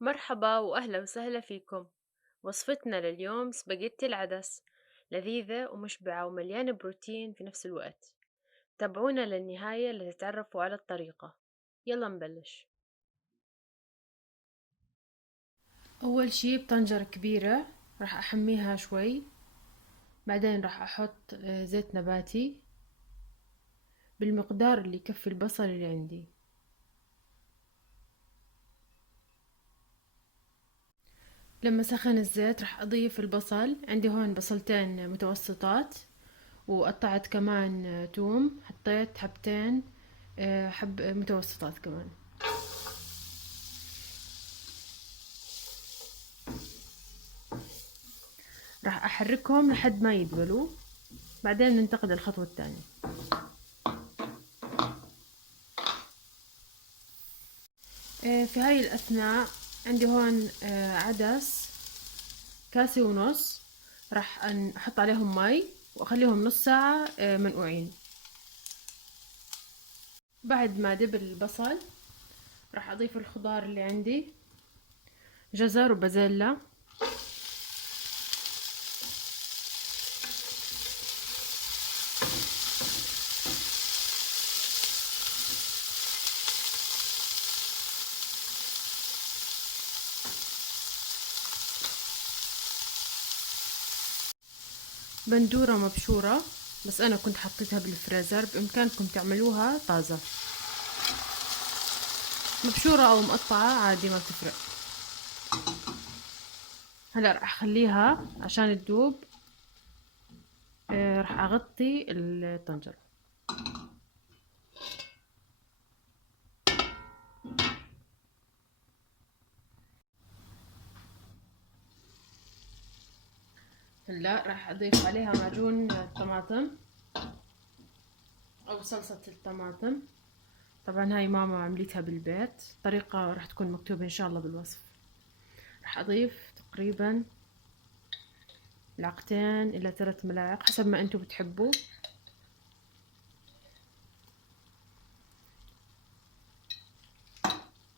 مرحبا وأهلا وسهلا فيكم. وصفتنا لليوم سباجيتي العدس، لذيذة ومشبعة ومليانة بروتين في نفس الوقت. تابعونا للنهاية لتتعرفوا على الطريقة. يلا نبلش. أول شي بطنجرة كبيرة راح أحميها شوي. بعدين راح أحط زيت نباتي بالمقدار اللي يكفي البصل اللي عندي. لما سخن الزيت راح أضيف البصل. عندي هون بصلتين متوسطات، وقطعت كمان توم، حطيت حبتين حب متوسطات كمان. راح أحركهم لحد ما يدبلوا. بعدين ننتقل للخطوة الثانية. في هاي الأثناء عندي هون عدس كاسة ونص. راح أحط عليهم مي وأخليهم نص ساعة منقوعين. بعد ما دب البصل راح أضيف الخضار اللي عندي: جزر وبازيلا، بندورة مبشورة، بس أنا كنت حطيتها بالفريزر، بإمكانكم تعملوها طازة، مبشورة أو مقطعة عادي ما بتفرق. هلا راح أخليها عشان تدوب. راح أغطي الطنجرة. هلا راح أضيف عليها معجون الطماطم أو صلصة الطماطم. طبعا هاي ماما عملتها بالبيت، طريقة راح تكون مكتوبة إن شاء الله بالوصف. راح أضيف تقريبا ملعقتين إلى 3 ملاعق حسب ما أنتوا بتحبوا.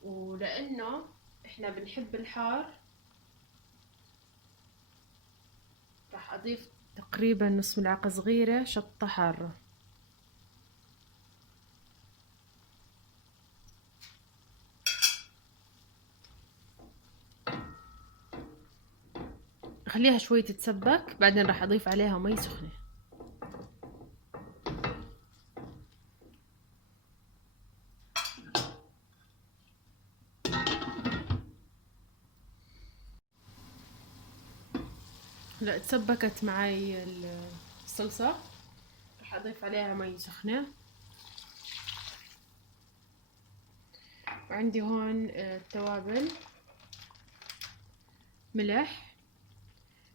ولأنه إحنا بنحب الحار راح أضيف تقريبا نص ملعقة صغيرة شطة حارة. أخليها شوي تتسبك، بعدين راح أضيف عليها مي سخنة. هلا تسبكت معي الصلصة، راح أضيف عليها مي سخنة. وعندي هون توابل: ملح،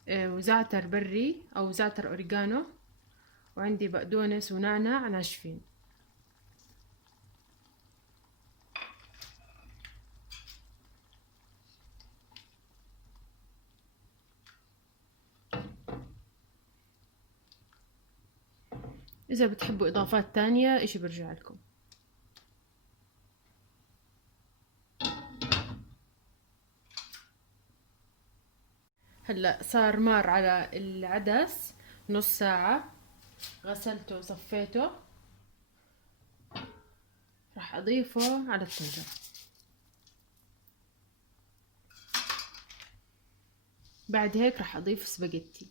وزعتر بري أو زعتر أوريجانو، وعندي بقدونس ونعناع ناشفين. إذا بتحبوا إضافات تانية إشي برجع لكم. هلا صار مار على العدس نص ساعة، غسلته وصفيته. راح أضيفه على الطنجرة. بعد هيك راح أضيف سباجيتي.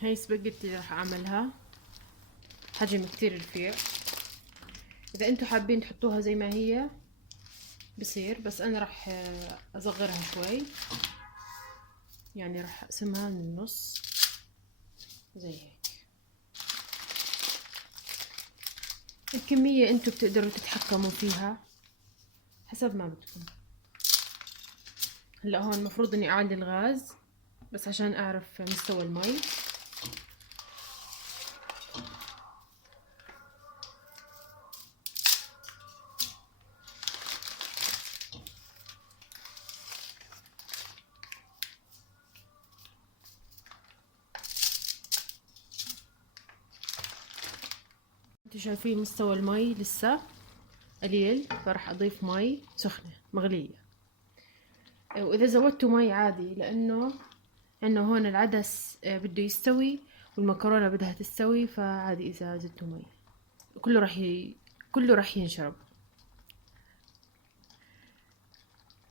هاي سباجيتي راح أعملها حجم كتير رفيع. إذا أنتوا حابين تحطوها زي ما هي بصير، بس أنا راح أصغرها شوي، يعني راح أقسمها من النص زي هيك. الكمية أنتوا بتقدروا تتحكموا فيها حسب ما بدكم. هلا هون المفروض إني أعلي الغاز بس عشان أعرف مستوى المي. انتوا شايفين مستوى المي لسه قليل، فراح اضيف مي سخنة مغلية. واذا زودتوا مي عادي، لانه هون العدس بده يستوي والمكرونة بدها تستوي، فعادي اذا زدتوا مي. كله راح كله راح ينشرب.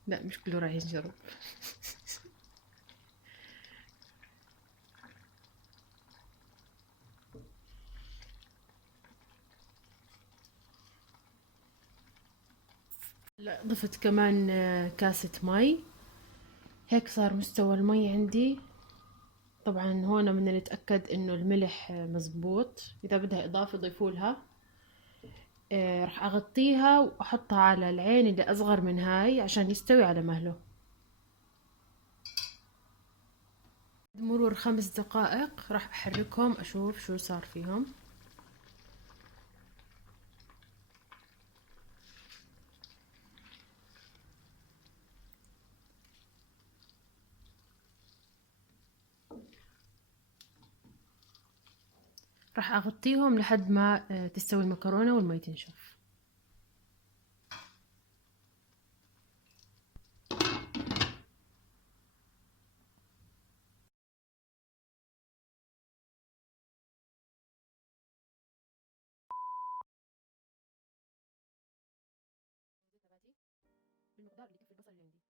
لا مش كله راح ينشرب. لا ضفت كمان كاسة مي. هيك صار مستوى المي عندي. طبعا هون بدنا نتأكد انه الملح مزبوط. اذا بدها اضافة ضيفولها. رح اغطيها واحطها على العين اللي اصغر من هاي عشان يستوي على مهله. مرور 5 دقائق راح احركهم اشوف شو صار فيهم. راح اغطيهم لحد ما تستوي المكرونة والمي تنشف. بالمقدار اللي يكفي البصل اللي عندي.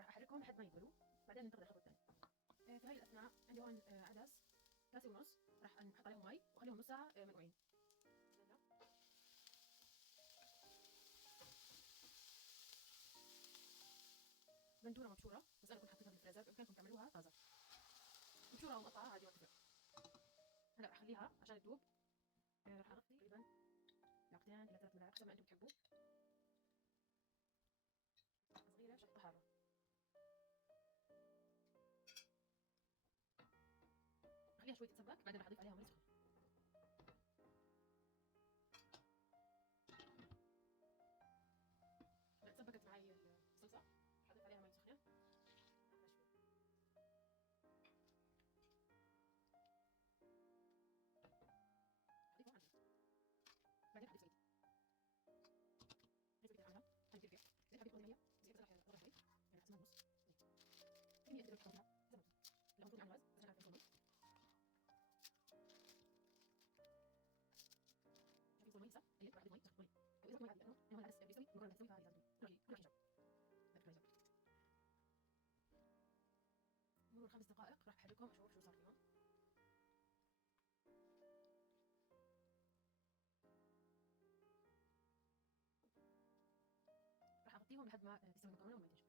راح احركهم لحد ما يدبلوا، بعدين ننتقل الخطوة الثانية. في هاي الاثناء عندي هون عدس كاسة ونص، راح نحط عليهم مي واخليهم نص ساعة منقوعين. بندورة مبشورة، بس انا كنت حطيتها بالفريزر، بامكانكم تعملوها طازة. مبشورة ومقطعة عادي ما تفرق. هلا راح اخليها عشان تدوب. راح اغطي تقريبا معلقتين الى 3 ملاعق حسب ما انتم بتحبوا. صغيرة شطة حارة. خليها شوي تتسبك، بعدين راح اضيف عليها مي سخنة. لا تسبكت معي الصلصة، راح اضيف عليها مي سخنة. اضيفها عن جد. بعدين اضيف زيت. هي زيت اعملها، هاي كثير زيت. زيت اضيف مية، زيت راح اضغط شوي، يعني احسن نص. كمية قدر تحطوا فيها زي ما بدكم. لو مفروض عن الغاز، بس انا عارفة مفروض. شايفين صار مي لسه؟ قليل، راح اضيف مي سخنة. واذا مي عادي، لانه هون العدس بيستوي المكرونة بتستوي، فهي لازم كل راح ينشف. مرور 5 دقائق راح احركهم اشوف شو صار فيهم. راح اغطيهم لحد ما تستوي المكرونه والمي تنشف.